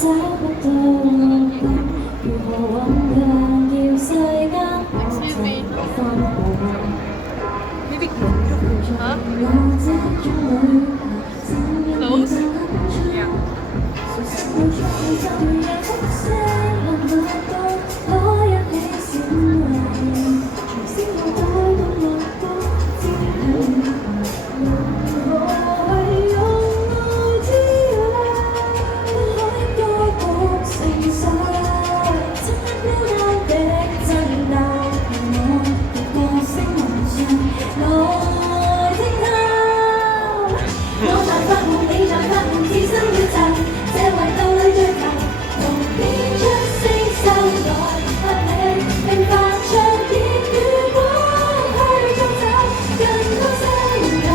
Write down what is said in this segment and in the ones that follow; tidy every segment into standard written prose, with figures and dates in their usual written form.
找不到樂感，如何醞釀要世間可曾分享？呢啲我這種女孩，聲音已經很出，誰是會在晝夜哭聲落那個可一起閃亮，從星空帶動目光照亮。如何去用愛滋養，不可一個個承受，漆黑孤單的震盪，我的歌聲夢想來聽透。我在發夢，你在發夢，置身宇宙，這維度裏追求，從編出星宿來合力，並發出熱與光去創造更多星球，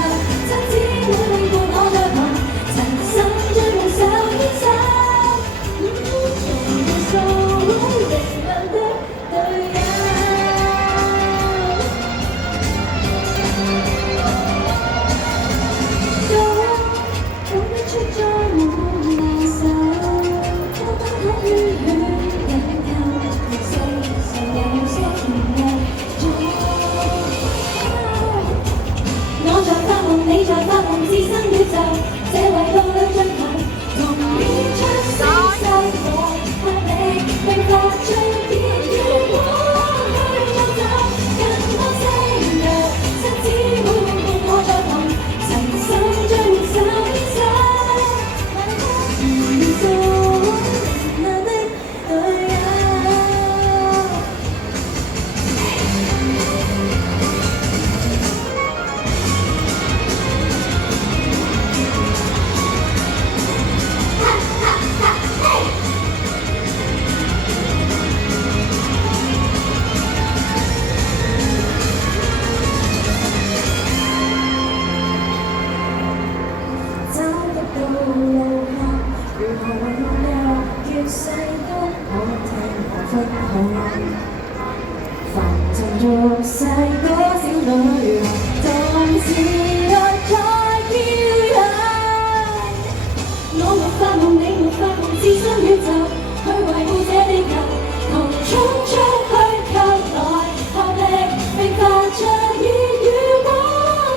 親姊妹永伴我在旁，齊心將夢想牽手，從無數明亮的隊友。講不出再沒離手，多麼可於遠近透，人世上有些甜味總有。我在發夢，你在發夢，置身宇宙，這維度裏追求，從編出星宿來合力，並發出熱與光去創造更多星球，親姊妹永伴我在旁，齊心將夢想牽手，如數明亮的隊友。找不到路向，如何醞釀叫世都可聽我分享？凡塵俗世多少女孩，縱是愛再嬌養。我沒發夢，你沒發夢，置身宇宙，去維護這地球，同衝出去卻來合力，並發出熱與光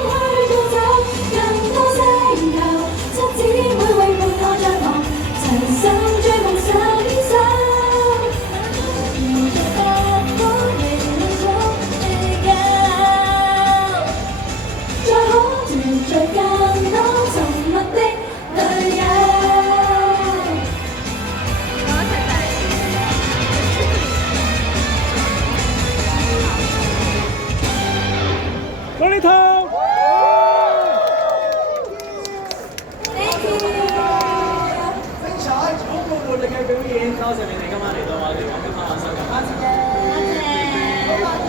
去造就更多星球，親姊妹永伴我在旁，齊心將夢想牽手，在發光明亮中地久，再可團聚更多沉默的隊友。嗰呢套。Thank you。精彩、充滿活力嘅表演，多謝你哋今晚嚟到我哋廣東話秀嘅。多謝。